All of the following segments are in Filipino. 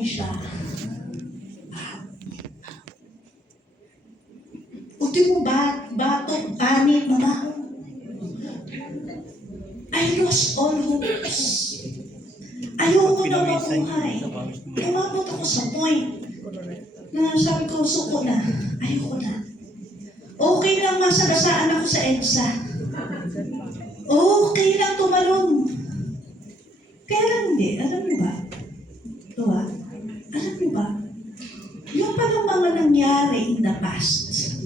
siya. Ultimo bato, anit, mabaho. I lost all hopes. Ayoko na mabuhay. Umabot ako sa point na sabi ko, suko na. Ayoko na. Okay lang masagasaan ako sa EDSA. Okay lang tumalon. Kaya lang hindi. Alam niyo ba? Ito ba? Alam niyo ba? Yung palang mga nangyari in the past,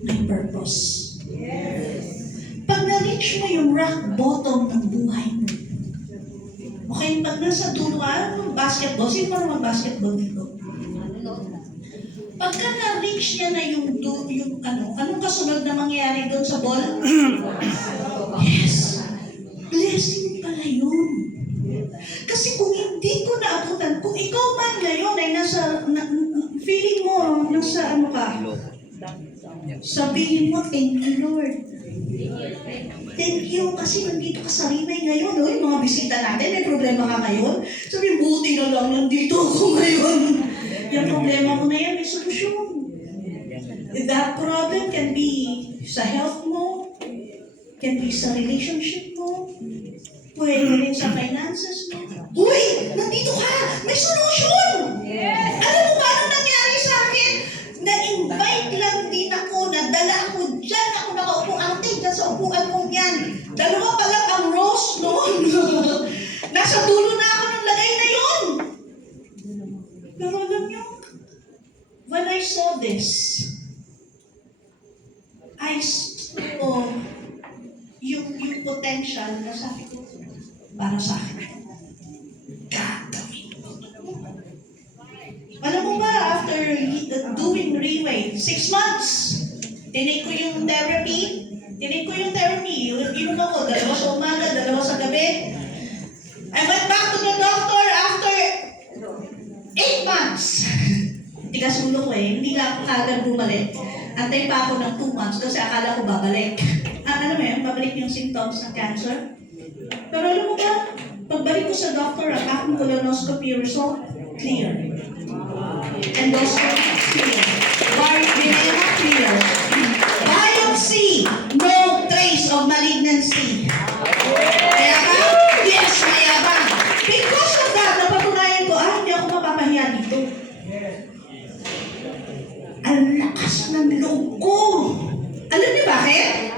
may purpose. Yes. Pag na-reach mo yung rock bottom ng buhay mo, okay, pag nasa dulo ka, basketball, sino pa mag-basketball dito? Pagka na-reach niya na yung anong kasunod na mangyayari doon sa ball? Yes. Blessing pala yun. Kasi kung hindi ko naabutan, kung ikaw man ngayon ay feeling mo, nasa ano ka, sabihin mo, thank you Lord. Thank you kasi nandito ka sa Rimay ngayon. O, yung mga bisita natin, may problema ka ngayon. Sabi, buti na lang nandito ako ngayon. Yung problema mo na yan, may solusyon. That problem can be sa health mo, can be sa relationship mo, pwede rin sa finances mo. Uy! Nandito ka! May solution! Yes. Alam mo ba ano nangyari sa akin? Na-invite lang din ako, nadala ako dyan, ako nakaupo, ate, dyan sa upuan mo yan. Dalawa pa lang ang rose noon. Nasa dulo na ako ng lagay na yun. Pero alam niyo, when I saw this, I saw yung potential na sabi ko, para sa akin. Gagawin ko. Alam mo ba, after doing Rimay, 6 months, tinake ko yung therapy. Inom ako, 2 sa umaga, 2 sa gabi. I went back to the doctor after 8 months. Tigas ulo ko hindi na ako kagad bumalik. Antay pa ako ng 2 months kasi akala ko babalik. Alam mo yun, babalik yung symptoms ng cancer. Pero alam mo ba, pagbalik ko sa doctor, ang aking colonoscopy result, clear. Endoscopy, clear. Barbenema, clear. Biopsy, no trace of malignancy. Mayabang? Yes, mayabang. Because of that, napatunayan ko, hindi ako mapapahiya dito. Ang lakas ng loob ko. Alam niyo bakit?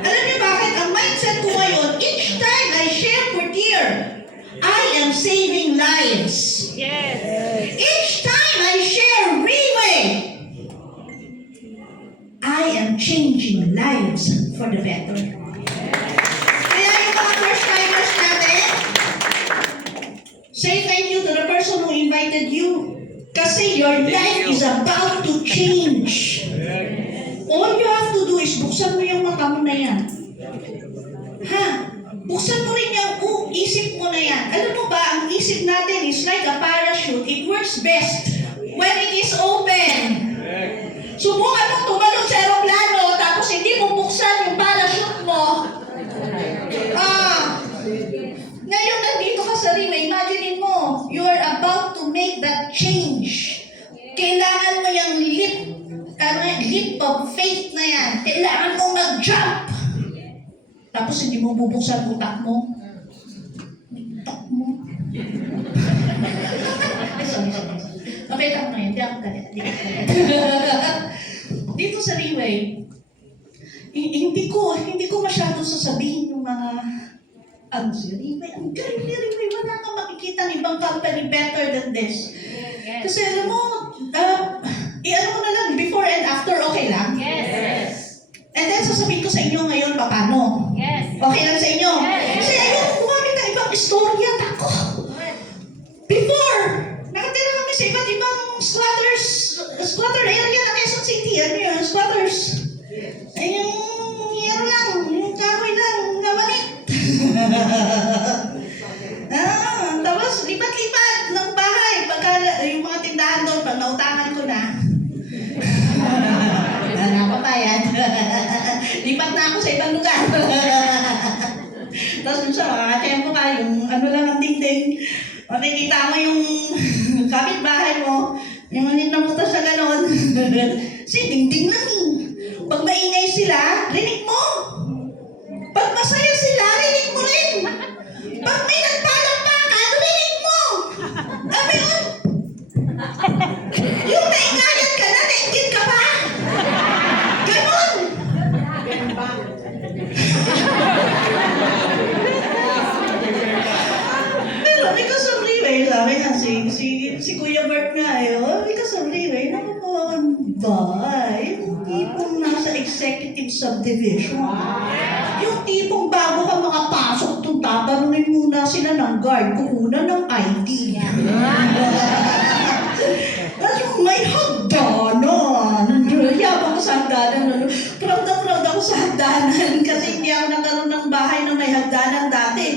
Alam niyo bakit? Ang mindset ko ngayon, each time I share for dear, I am saving lives. Yes. Each time I share Rimay, I am changing lives for the better. Kaya yung mga first timers natin, say thank you to the person who invited you. Kasi your life is about to change. All you have to do is buksan mo yung mata mo na yan. Ha? Buksan mo rin yung isip mo na yan. Alam mo ba, ang isip natin is like a parachute. It works best when it is open. Subukan mong tumalon sa aeroplano tapos hindi mo buksan yung parachute mo. Ngayon nandito ka sa Rimay, imaginein mo, you are about to make that change. Kailangan mo yung leap of faith na yan. Kailangan mo mag-jump. Tapos hindi mo bubuksan utak mo. Utak mo. Sorry. Mabait ako ngayon. Hindi ako galit. Dito sa Rimay, hindi ko masyado sasabihin yung mga Rimay, ang galing ni Rimay. Wala kang makikita ng ibang company better than this. Kasi alam mo, ano mo na lang, before and after, okay lang? Yes. And then sasabihin ko sa inyo ngayon, paano? Yes. Okay lang sa inyo? Yes. Kasi ayun, gumamit ng ibang istorya. Tako. Before, nakatira kami sa iba't ibang squatter area ng Quezon City. Ano yun? Squatters. Ay, yung lang, yung kahoy lang, namanit. Tapos, lipat-lipat ng bahay. Pagka yung mga tindahan doon, pag nautangan ko na, napapayad. Lipat na ako sa ibang lugar. Tapos dun sa mga tempo ka, yung ano lang ang dingding. Makikita mo yung kapitbahay mo, yung manit na butas na gano'n. Ding-ding lang eh. Pag maingay sila, rinig mo. Pag masaya sila, rinig mo rin. Pag may nagpalakpakan, rinig mo. Alam mo yun? Yung naingayan ka na, nainggit ka pa. Ganon. Pero because of Riway, sabi nga si Kuya Bert nga because of Riway, nakakawanda. Yung tipong nasa executive subdivision. Yung tipong bago ka makapasok doon, tatanungin muna sila ng guard, kukunan ng ID. Tapos may hagdanan. Yabang ko sa hagdanan. Proud na proud ako sa hagdanan kasi hindi ako nagkaroon ng bahay na may hagdanan dati.